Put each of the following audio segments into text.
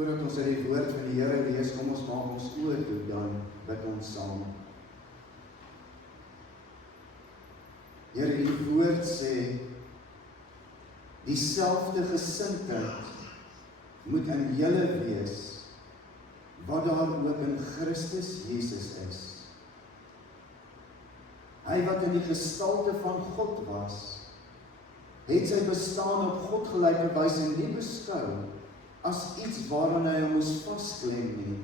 Voordat ons uit die woord van die Here lees, kom ons maak ons oë toe, dan bid ons saam. Here, die woord sê, dieselfde gesindheid moet in julle wees, wat daar ook in Christus Jesus is. Hy wat in die gestalte van God was, het sy bestaan op God gelyke wyse nie beskou as iets waaraan hy hom moes vasklem nie,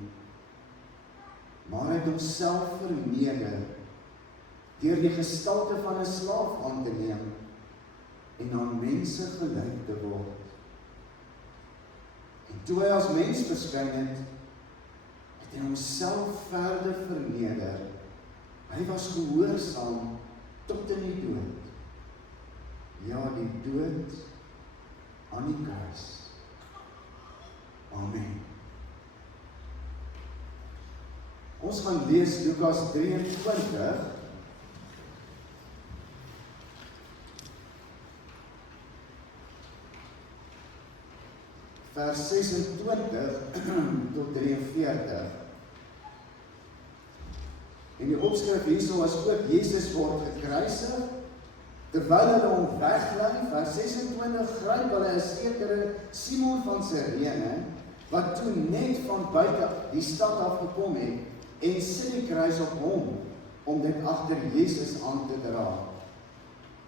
maar hy het homself verneder deur die gestalte van 'n slaaf aan te neem en aan mense gelyk te word. En toe hy as mens verskyn het, het hy homself verder verneder. Hy was gehoorsaam tot in die dood. Ja, die dood aan die kruis. Amen. Ons gaan lees Lukas 23, vers 26 tot 43. En die opskrif hierso is ook Jesus word gekruisig, terwyl hulle hom weglei, vers 26, gryp hulle 'n sekere Simon van Sirene, wat toe net van buite die stad af gekom het, en sit die kruis op hom, om dit agter Jesus aan te dra.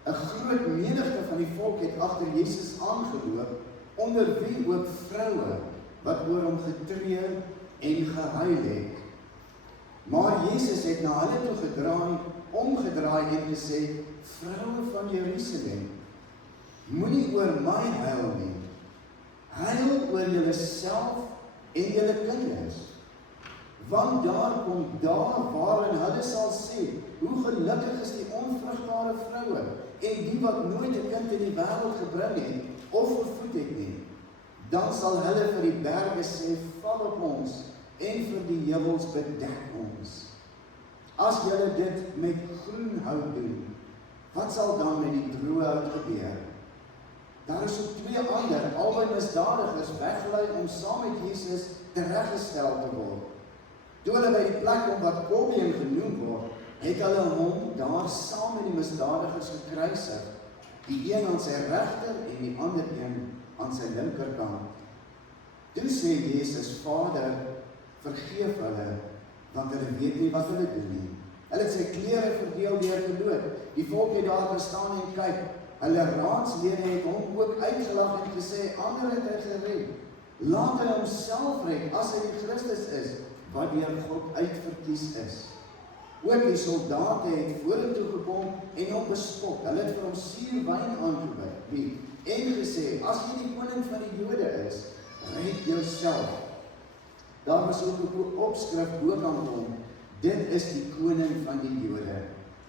'n groot menigte van die volk het agter Jesus aangeloop, onder wie ook vroue, wat oor hom getree en gehuil het. Maar Jesus het na hulle toe omgedraai en gesê, vroue van Jerusalem, moenie oor my huil nie, huil oor julle self en julle kinders, want daar kom daar waarin hulle sal sê, hoe gelukkig is die onvrugbare vroue, en die wat nooit 'n kind in die wêreld gebring het, of gevoed het nie. Dan sal hulle vir die berge sê, val op ons, en vir die heuwels bedek ons. As julle dit met groen hout doen, wat sal dan met die droë hout gebeur? Daar is ook 2 ander, albei misdadigers, weggelei om saam met Jesus tereggestel te word. Toe hulle by die plek kom wat Kolbeen genoem word, het hulle hom daar saam met die misdadigers gekruisig, die een aan sy regter en die ander een aan sy linkerkant. Toe sê Jesus, Vader, vergeef hulle, want hulle weet nie wat hulle doen nie. Hulle het sy klere verdeel deur geloop. Die volk het daar gestaan en kyk. Hulle raadslede het hom ook uitgelag en gesê, ander het hy gered. Laat hy homself red, as hy die Christus is, wat deur God uitverkies is. Ook die soldate het vorentoe gekom en hom bespot. Hulle het vir hom suur wyn aangebied en gesê, as jy die koning van die Jode is, red jouself. Daar was ook 'n opskrif bokant hom, dit is die koning van die Jode.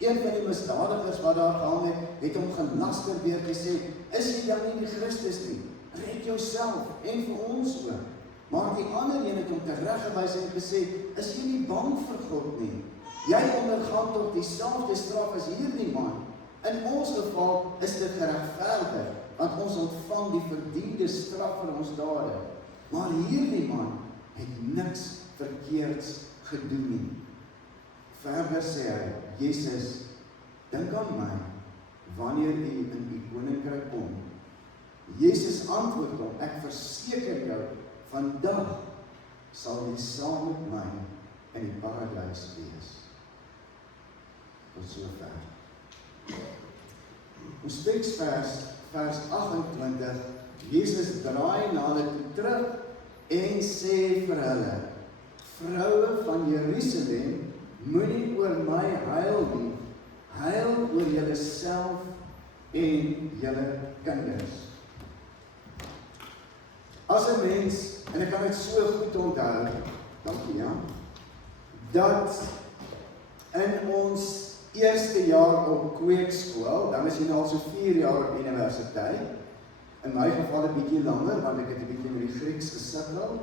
Een van die misdadigers wat daar gehang het, het hom gelaster deur gesê, is jy dan nie die Christus nie? Red jouself en vir ons ook. Maar die ander een het hom tereggewys en gesê, is jy nie bang vir God nie? Jy ondergaan tog dieselfde straf as hierdie man. In ons geval is dit geregverdig, want ons ontvang die verdiende straf vir ons dade. Maar hierdie man het niks verkeerds gedoen nie. Verder sê hy, Jesus, dink aan my, wanneer jy in die koninkryk kom. Jesus antwoord hom, ek verseker jou, vandag sal jy saam met my in die paradys wees. Tot sover. Ons teksvers, vers 28, Jesus draai na hulle toe terug en sê vir hulle, vroue van Jerusalem, moenie oor my huil nie, huil oor julle self en julle kinders. As 'n mens, en ek kan dit so goed onthou, dankie ja, dat in ons eerste jaar op kweekskool, dan is jy nou al so 4 jaar op universiteit, in my geval 'n bietjie langer, want ek het 'n bietjie met die Grieks gesukkel,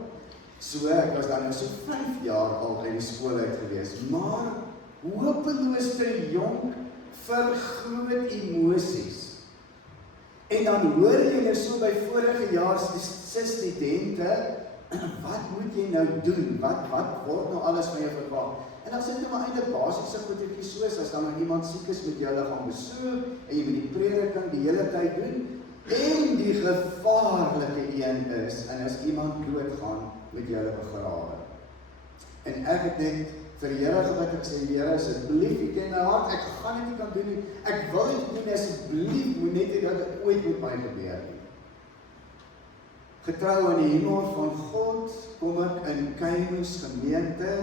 so ek was dan nou so 5 jaar al uit die skool uit gewees, maar hopeloos te jonk vir groot emosies. En dan hoor jy nou so by vorige jaar se studente, wat moet jy nou doen? Wat word nou alles van jou verwag? En dan sit nou maar eintlik basiese goedetjies soos, as dan nou iemand siek is, moet jy hulle gaan besoek, en jy moet die prediking die hele tyd doen, en die gevaarlike een is, en as iemand doodgaan, moet jy hulle begrawe. En ek het net vir die Here gebid, ek sê, Here, asseblief, U ken my hart, ek gaan dit nie kan doen nie, ek wil dit doen, asseblief, moet net nie dat dit ooit met my gebeur nie. Getrou aan die hemel van God, kom ek in Keimus gemeente,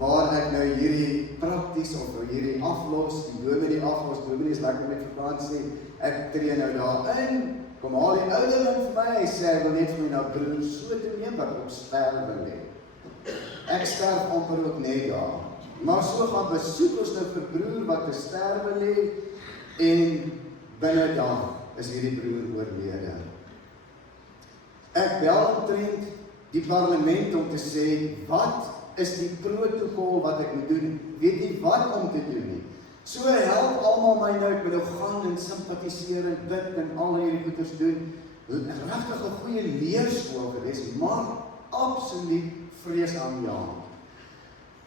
waar ek nou hierdie prakties, of hierdie aflos, die dominee aflos, dominee is lekker met vakansie, ek tree nou daarin, kom al die ouderling vir my, hy sê, ek wil net vir my na broer so te neem, wat op sterwe lê. Ek sterf amper ook net daar. Maar so gaan besoek ons nou vir broer wat te sterwe lê, en binne dag is hierdie broer oorlede. Ek bel omtrent die parlement om te sê, wat is die protokol wat ek moet doen? Weet nie wat om te doen nie. So help almal my nou, ek moet nou gaan en sympatiseer en bid en al hierdie goeders doen. Regtig 'n goeie leerskool gewees, maar absoluut vreesaanjaend.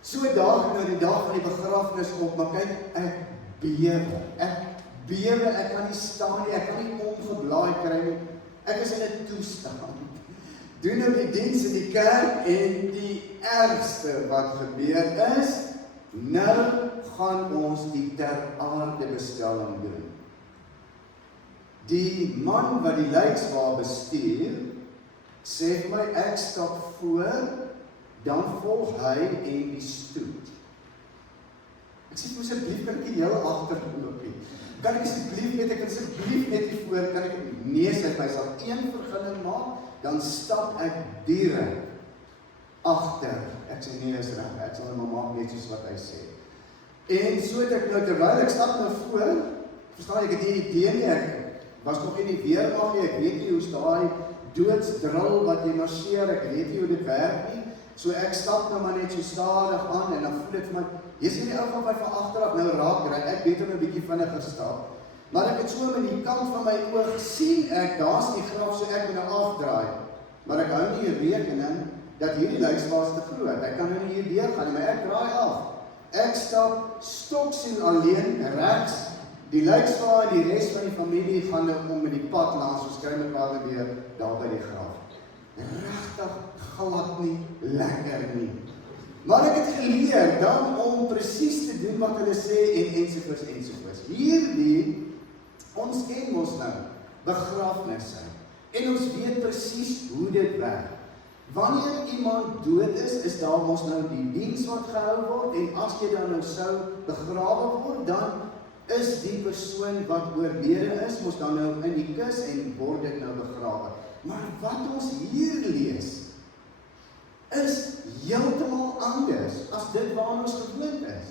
So daag nou die dag van die begrafnis op, maar kyk, ek bewe, ek kan nie staan nie, ek kan nie omgeblaai kry nie, ek is in 'n toestand. Doen nou die diens in die kerk, en die ergste wat gebeur is, nou gaan ons die ter aarde bestelling doen. Die man wat die lijkswa bestuur, sê vir my, ek stap voor, dan volg hy en die stoet. Ek sê, asseblief, kan ek die hele agterloop nie? Kan ek asseblief net die voor, kan ek nee, sê my, sal een vergunning maak, dan stap ek direk agter. Ek sê, nee, is reg, ek sal my maak net soos wat hy sê. En so het ek nou, terwyl ek stap nou voor, verstaan ek het nie idee nie, ek was nog in die weermag nie, ek weet nie hoe's daai doodsdril wat jy marseer, ek weet nie hoe dit werk nie, so ek stap nou maar net so stadig aan, en dan voel ek vir my, jy sê die ou van my van agteraf nou raak ry, ek beter nou 'n bietjie vinniger stap, maar ek het so met die kant van my oog sien ek, daar's die graf, so ek moet nou afdraai, maar ek hou nie 'n rekening, dat hierdie lijkswa te groot, ek kan nou nie hier deur gaan, maar ek draai af, ek stap stoksiel alleen, regs, die lijkswa en die rest van die familie gaan nou om met die pad langs, ons kry mekaar weer daar by die graf. Regtig glad nie, lekker nie. Maar ek het geleer dan om presies te doen wat hulle sê en ensovoorts. Hierdie, ons ken ons nou, begrafnisse. En ons weet presies hoe dit werk. Wanneer iemand dood is daar mos nou die diens wat gehou word, en as jy dan nou sou begrawe word, dan is die persoon wat oorlede is, mos dan nou in die kus en word dit nou begrawe. Maar wat ons hier lees, is heeltemal anders as dit waaraan ons gewoond is.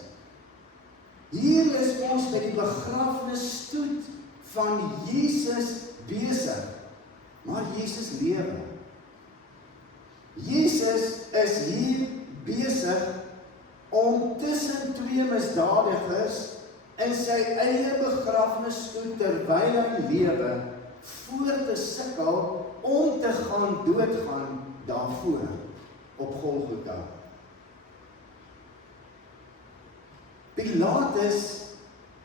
Hier is ons met die begrafnisstoet van Jesus besig, maar Jesus lewe. Jesus is hier besig om tussen twee misdadigers in sy eie begrafnisstoet terwyl hy lewe voor te sukkel om te gaan doodgaan daarvoor op Golgotha. Pilatus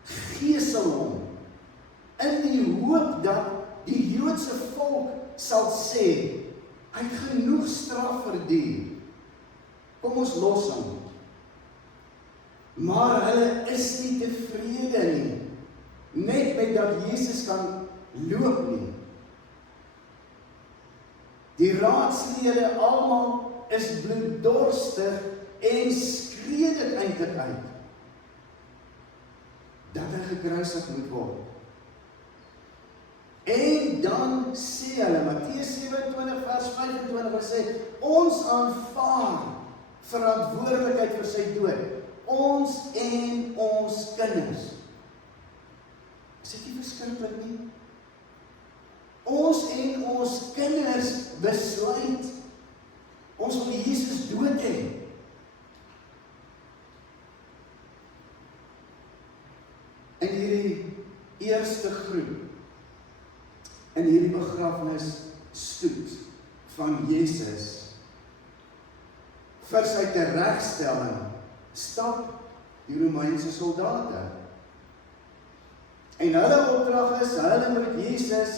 gesel hom in die hoop dat die Joodse volk sal sê, hy het genoeg straf verdien, kom ons los hom. Maar hulle is nie tevrede nie, net met dat Jesus kan loop nie. Die raadslede almal is bloeddorstig en skree dit eintlik uit, dat hy gekruisig moet word. En dan sê hulle, Matteus 27 vers 25, wat sê, ons aanvaar verantwoordelikheid vir sy dood, ons en ons kinders. Is dit nie verskriklik nie? Ons en ons kinders besluit, ons wil Jesus dood hê. En hierdie eerste groep, in hierdie begrafnis stoet van Jesus, vir sy teregstelling stap die Romeinse soldate. En hulle opdrag is, hulle moet Jesus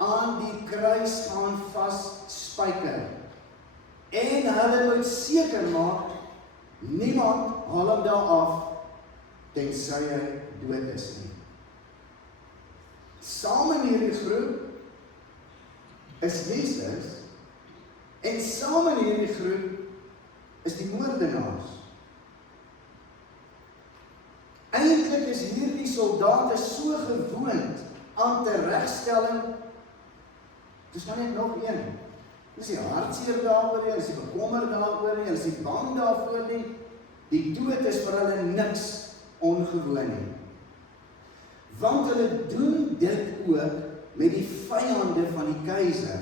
aan die kruis gaan vasspyker. En hulle moet seker maak, niemand haal hom daar af, tensy hy dood is nie. Saam in hierdie groep is Jesus, en saam in hierdie groep is die moordenaars. Eintlik is hierdie soldate so gewoond aan teregstelling, dis nou net nog een. Hulle is nie hartseer daaroor nie, hulle is nie bekommer daaroor nie, hulle is nie bang daarvoor nie. Die dood is vir hulle niks ongewoon nie. Want hulle doen dit ook met die vyande van die keiser,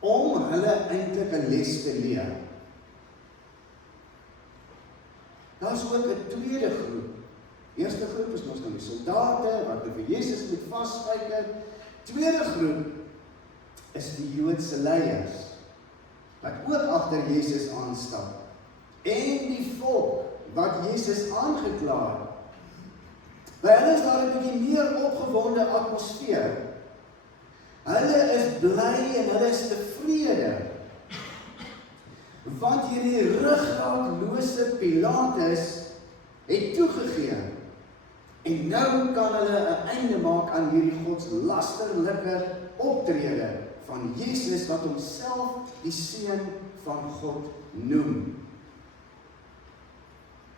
om hulle eintlik 'n les te leer. Daar is ook 'n tweede groep. Eerste groep is ons nou die soldate, wat vir Jesus moet vasspyker. Tweede groep is die Joodse leiers, wat ook agter Jesus aanstap. En die volk, wat Jesus aangekla het. By hulle is daar 'n bietjie meer opgewonde atmosfeer. Hulle is bly en hulle is tevrede. Want hierdie ruggraatlose Pilatus het toegegee. En nou kan hulle 'n einde maak aan hierdie godslasterlike optrede van Jesus wat homself die Seun van God noem.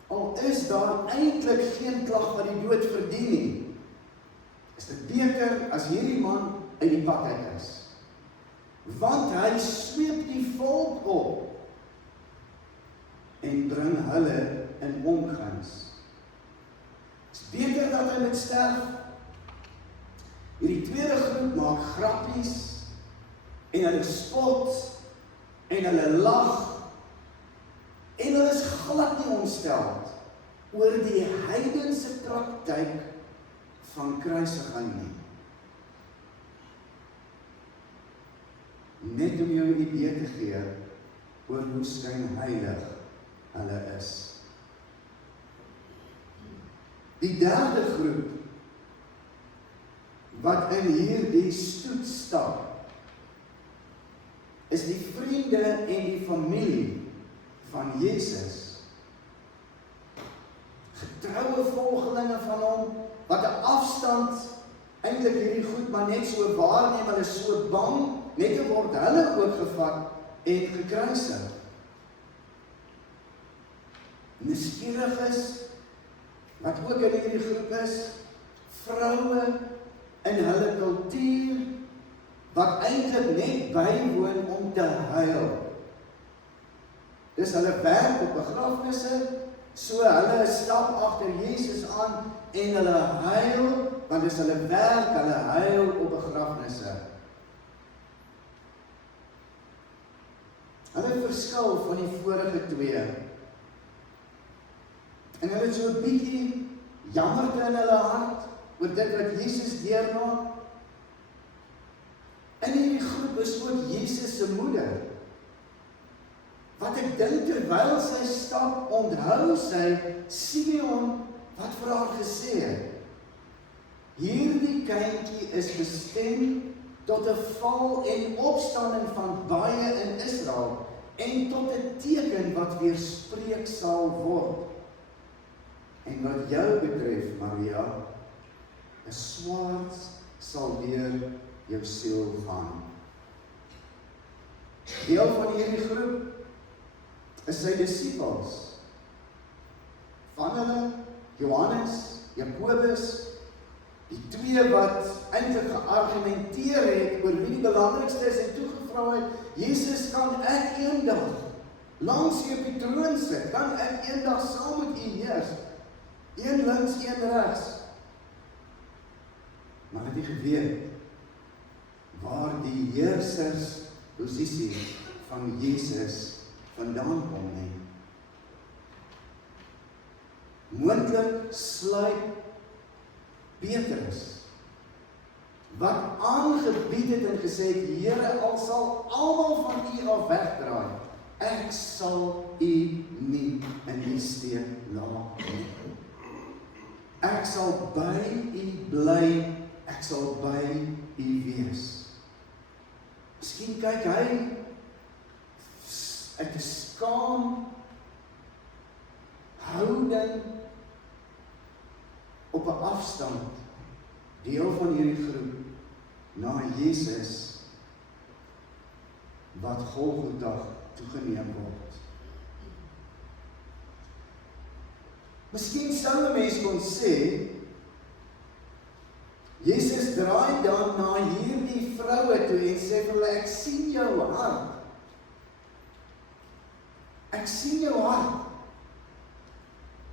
Al is daar eintlik geen klag wat die dood verdien nie, is dit beter as hierdie man uit die pad uit is. Want hy sweep die volk op en bring hulle in onguns. Het is beter dat hy moet sterf. Hierdie tweede groep maak grappies en hulle spot en hulle lag en hulle is glad nie ontstel oor die heidense praktyk van kruisiging nie. Net om jou 'n idee te gee oor hoe skynheilig hulle is. Die derde groep wat in hierdie stoet stap, is die vriende en die familie van Jesus. Getroue volgelinge van hom, wat 'n afstand eintlik hierdie goed maar net so waarneem, hulle is so bang, net te word hulle ook gevat en gekruisig. Nuuskieriges, wat ook in hierdie groep is, vroue in hulle kultuur, wat eintlik net bywoon om te huil. Dis hulle werk op begrafnisse, so hulle stap agter Jesus aan en hulle huil, want dis hulle werk, hulle huil op begrafnisse. Hulle verskil van die vorige twee. En hulle het so 'n bietjie jammerte in hulle hart oor dit wat Jesus deurmaak. In hierdie groep is ook Jesus se moeder. Wat ek dink terwyl sy stap, onthou sy Simeon wat vir haar gesê het: hierdie kindjie is bestem tot 'n val en opstanding van baie in Israel en tot 'n teken wat weerspreek sal word. En wat jou betref, Maria, 'n swaard sal deur jou siel gaan. Deel van hierdie groep is sy disippels. Van hulle, Johannes, Jakobus, die twee wat eintlik geargumenteer het oor wie die belangrikste is en toegevra het, Jesus, kan ek eendag langs U op die troon sit? Kan ek eendag saam met U heers? Een links, een regs. Maar het jy geweet waar die heersersposisie van Jesus vandaan kom nie? Moontlik sluit Petrus, wat aangebied het en gesê het, Here, al sal almal van U af wegdraai, ek sal u nie in die steek laat nie. Ek sal by u bly, ek sal by u wees. Miskien kyk hy uit 'n skaam houding op 'n afstand, deel van hierdie groep, na Jesus wat Golgotha toegeneem word. Miskien sou 'n mens kon sê, Jesus draai dan na hierdie vroue toe en sê vir hulle, ek sien jou hart. Ek sien jou hart.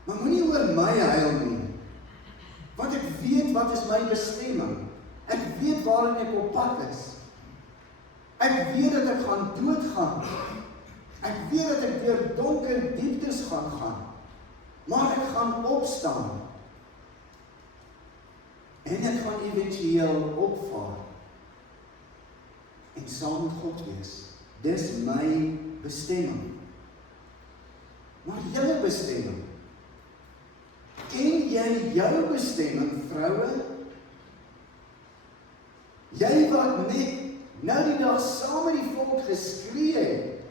Maar moenie oor my huil nie. Want ek weet wat is my bestemming. Ek weet waarin ek op pad is. Ek weet dat ek gaan doodgaan. Ek weet dat ek deur donker dieptes gaan. Maar ek gaan opstaan. En ek gaan eventueel opvaar. En saam met God wees. Dis my bestemming. Maar julle bestemming. Ken jy jou bestemming, vroue? Jy wat net nou die dag saam met die volk geskree het,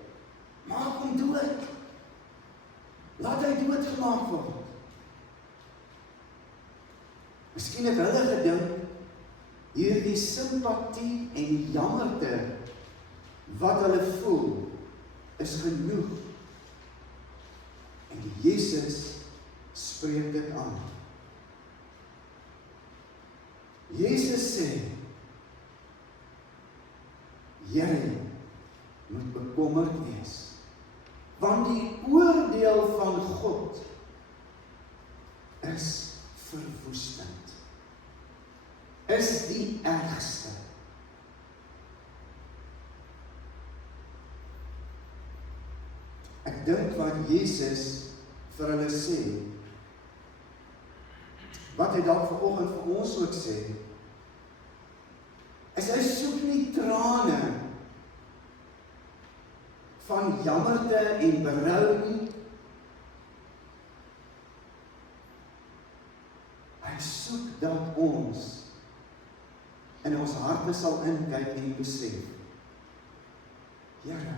maak hom dood. Laat hy doodgemaak word. Miskien het hulle gedink, hierdie simpatie en jammerte wat hulle voel, is genoeg. En Jesus spreek dit aan. Jesus sê, jy moet bekommerd wees, want die oordeel van God is verwoestend, is die ergste. Ek dink wat Jesus vir hulle sê, wat hy dalk vanoggend vir ons ook sê, is hy soek nie trane van jammerte en berou nie. Hy soek dat ons in ons harte sal inkyk en besef, Here,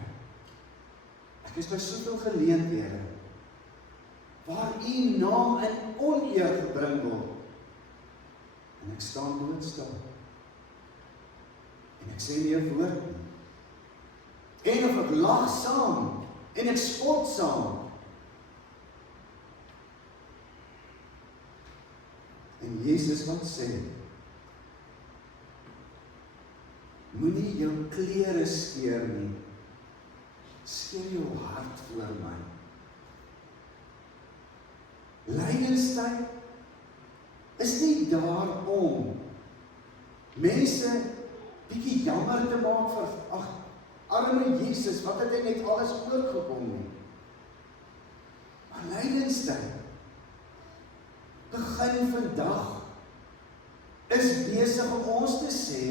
ek is by soveel geleenthede waar u naam in oneer gebring word. En ek staan doodstil. En ek sê nie 'n woord nie. En of ek lag saam, en ek spot saam. En Jesus wat sê, moenie jou klere skeer nie, skeer jou hart voor my. Lydenstyd is nie daar om mense bietjie jammer te maak vir, arme Jesus, wat het hy net alles oorgekom nie. Maar lydenstyd begin vandag, is besig om ons te sê,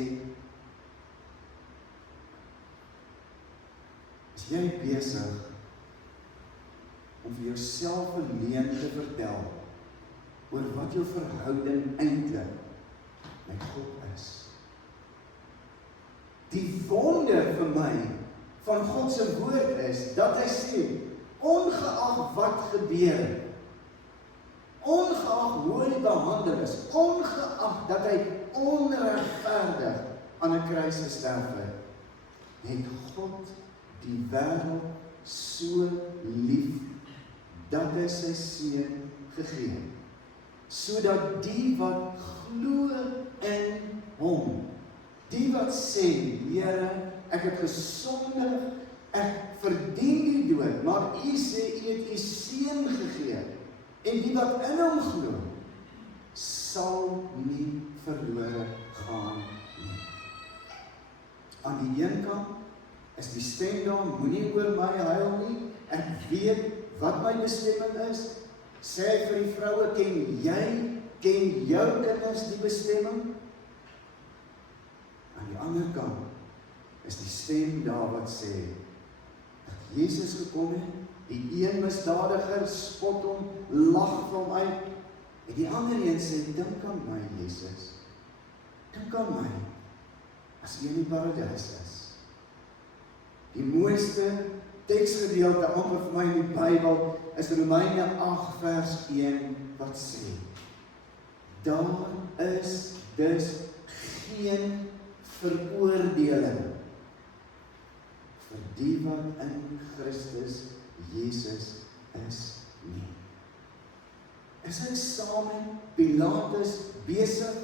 is jy besig om vir jouself 'n leuen te vertel oor wat jou verhouding eintlik met God is. Die wonder vir my van God se woord is dat hy sê, ongeag wat gebeur, ongeag hoe hy behandel is, ongeag dat hy onregverdig aan 'n kruis gesterf het God die wêreld so lief dat hy sy seun gegee het, sodat die wat glo in hom, die wat sê, Here, ek het gesondig, ek verdien die dood, maar u sê u het u seun gegee, en die wat in hom glo, sal nie verlore gaan nie. Aan die een kant is die stem daar, moenie oor my huil nie, ek weet wat my bestemming is, sê vir die vroue, ken jou kinders die bestemming? Aan die ander kant is die stem daar wat sê, dat Jesus gekom het, die een misdadiger spot hom, lag vir hom uit, en die ander een sê, dink aan my, Jesus, dink aan my, as jy in die paradys is. Die mooiste teksgedeelte amper vir my in die Bybel, is Romeine 8 vers 1, wat sê, daar is dus geen veroordeling vir die wat in Christus Jesus is nie. Is ek saam met Pilatus besig?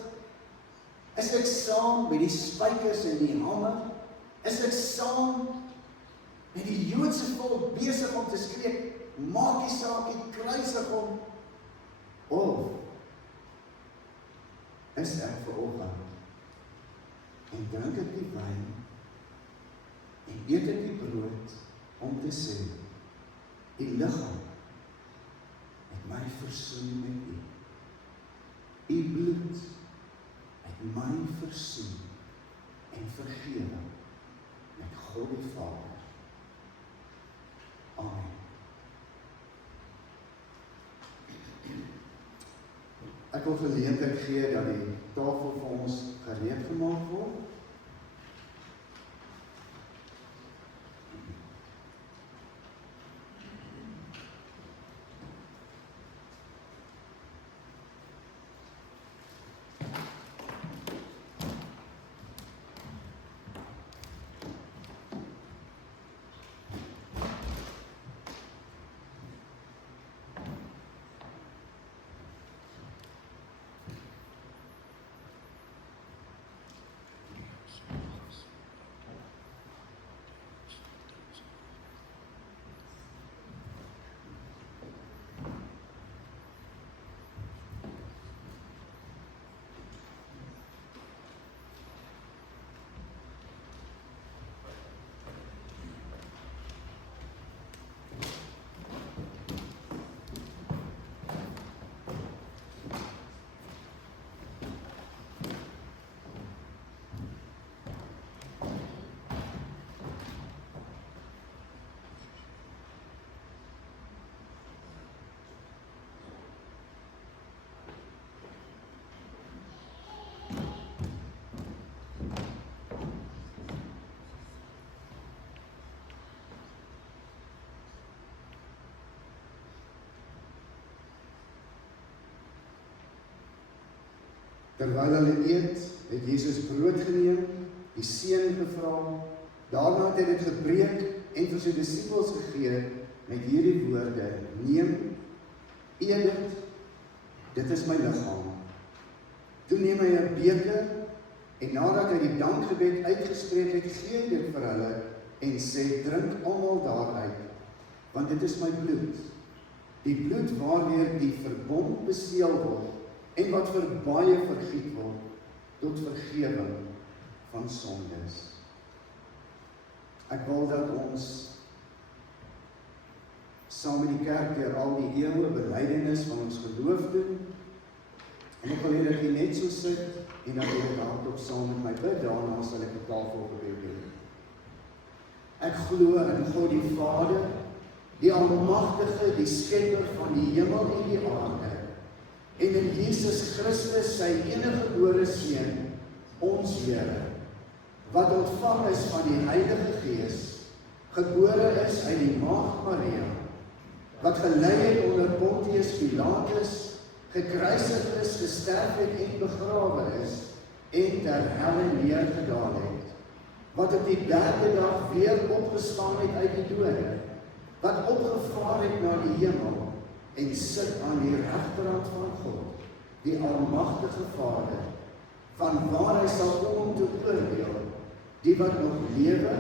Is ek saam met die spykers en die hamer? Is ek saam met die Joodse volk besig om te skree, maak die saak, die kruisig hom? Of is ek vanoggend en drink ek die wyn en eet ek die brood om te sê, die liggaam het my versoen met u. U bloed het my versoen en vergewe met God die Vader. Amen. Ek wil geleentheid gee dat die tafel vir ons gereed gemaak word. Terwyl hulle eet, het Jesus brood geneem, die seën gevra, daarna het hy dit gebreek en vir sy disippels gegee met hierdie woorde, neem, eet dit, dit is my liggaam. Toe neem hy 'n beker en nadat hy die dankgebed uitgespreek het, gee hy dit vir hulle en sê, drink almal daaruit, want dit is my bloed, die bloed waardeur die verbond beseël word, en wat vir baie vergiet word, tot vergewing van sondes. Ek wil dat ons saam met die kerk deur al die eeue belydenis van ons geloof doen, en ek wil hê dat jy net so sit, en dat jy dit hardop saam met my bid, daarna sal ek 'n tafelgebed doen. Ek glo in God die Vader, die Almagtige, die Skepper van die hemel en die aarde, en in Jesus Christus, sy eniggebore Seun, ons Here, wat ontvang is van die Heilige Gees, gebore is uit die Maagd Maria, wat gelei het onder Pontius Pilatus, gekruisig is, gesterf het en begrawe is, en ter helle neergedaal het, wat op die derde dag weer opgestaan het uit die dode, wat opgevaar het na die hemel, en sit aan die regterhand van God, die Almagtige Vader, van waar hy sal kom om te oordeel, die wat nog lewe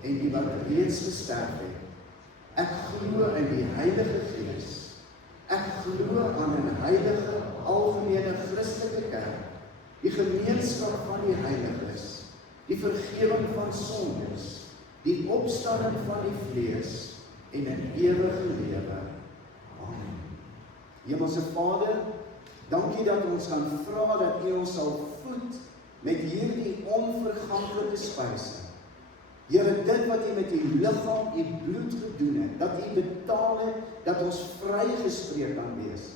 en die wat reeds gesterf het. Ek glo in die Heilige Gees. Ek glo aan 'n heilige, algemene Christelike kerk, die gemeenskap van die heiliges, die vergewing van sondes, die opstanding van die vlees en 'n ewige lewe. Amen. Hemelse Vader, dankie dat ons kan vra dat U ons sal voed met hierdie onverganklike spyse, Here, dit wat U met U liggaam, U bloed gedoen het, dat U betaal het, dat ons vrygespreek kan wees,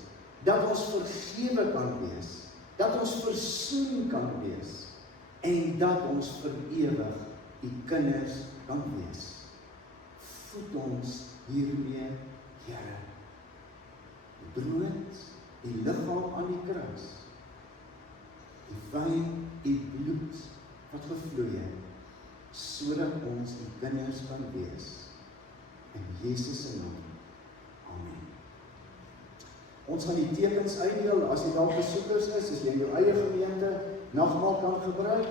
dat ons vergewe kan wees, dat ons versoen kan wees, en dat ons vir ewig U kinders kan wees. Voed ons hiermee, Here. Die brood, die liggaam aan die kruis, die wyn, U bloed wat gevloei het, sodat ons U kinders kan wees. In Jesus se naam. Amen. Ons gaan die tekens uitdeel, as jy dalk besoekers is, as jy in jou eie gemeente nagmaal kan gebruik,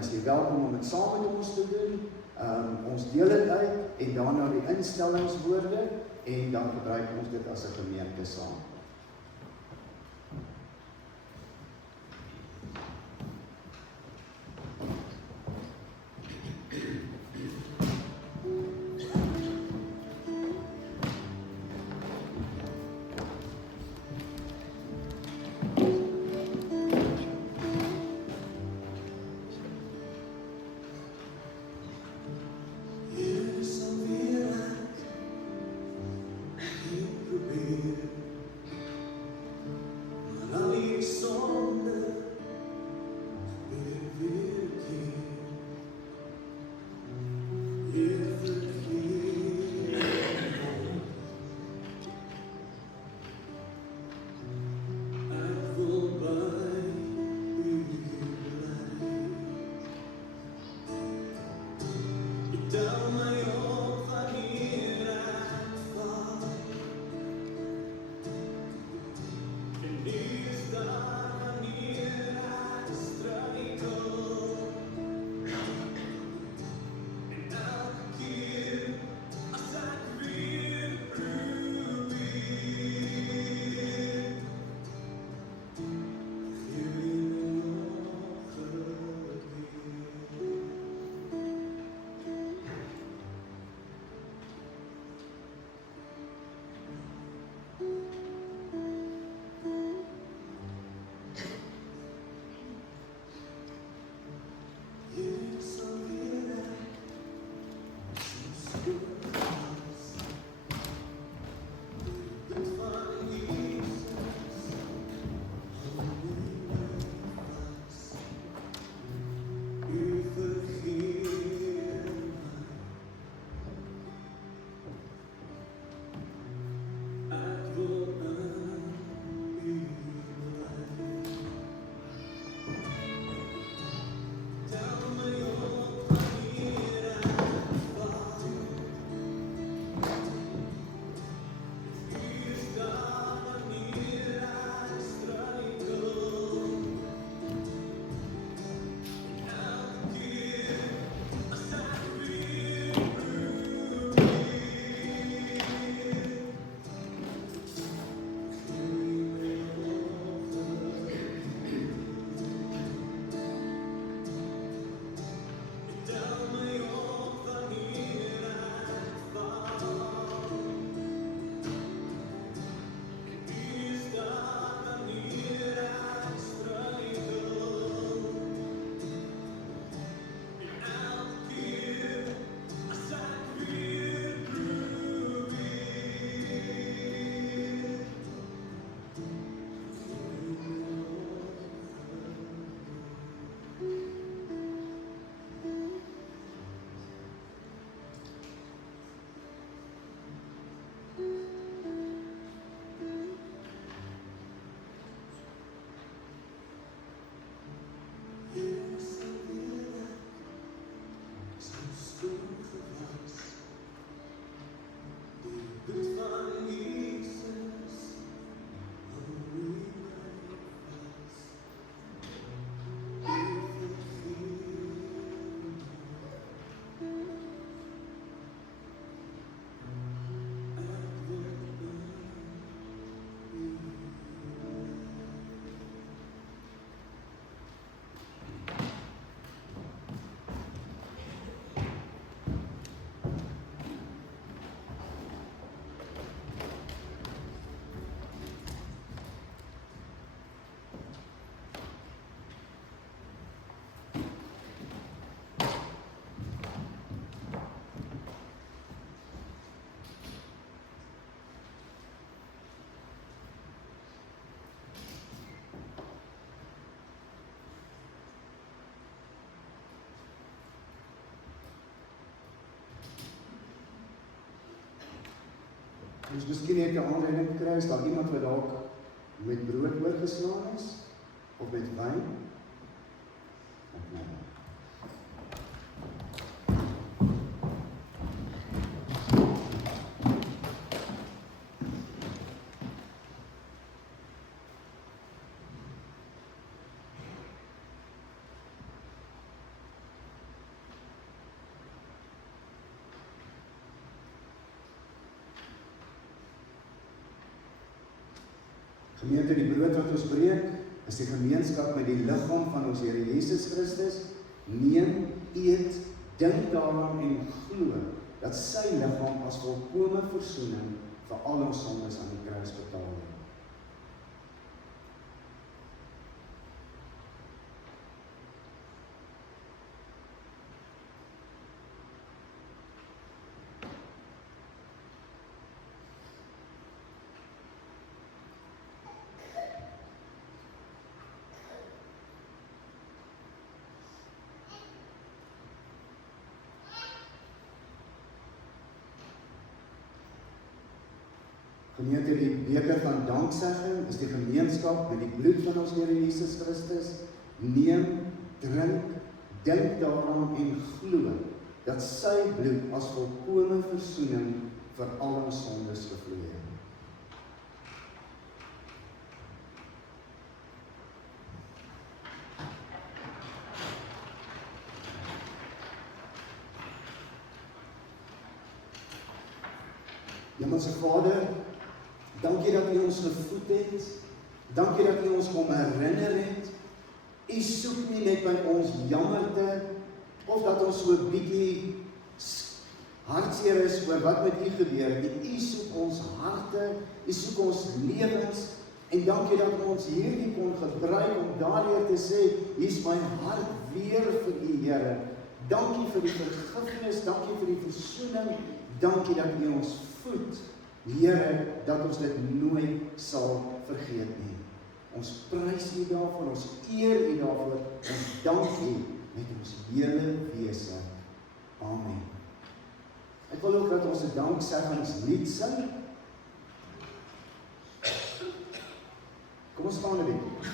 is jy welkom om dit saam met ons te doen. Ons deel dit uit, en daarna die instellingswoorde, en dan gebruik ons dit as 'n gemeente saam. Ons miskien het 'n aanleiding gekry, is daar iemand wat dalk met brood oorgeslaan is, of met wyn? Gemeente, die brood wat ons breek, is die gemeenskap met die liggaam van ons Here Jesus Christus. Neem, eet, dink daaraan en glo dat sy liggaam as volkome versoening vir al ons sondes aan die kruis betaal het. Gemeente, die beker van danksegging is die gemeenskap met die bloed van ons Here Jesus Christus. Neem, drink, dink daaraan en glo dat sy bloed as volkome versoening vir al ons sondes gevloei het. Hemelse Vader, dankie dat U ons gevoed het, dankie dat U ons kom herinner het. U soek nie net by ons jammerte, of dat ons so 'n bietjie hartseer is oor wat met U gebeur het. U soek ons harte, U soek ons lewens, en dankie dat ons hierdie kon gebruik om daardeur te sê, hier's my hart weer vir U, Here. Dankie vir die vergifnis, dankie vir die versoening, dankie dat U ons voed, Here, dat ons dit nooit sal vergeet nie. Ons prys U daarvoor, ons eer U daarvoor, ons dank U met ons hele wese. Amen. Ek wil ook dat ons 'n danksegingslied sing. Kom ons staan 'n bietjie.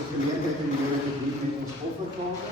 'n geleentheid om die Here te dien met ons offergawe.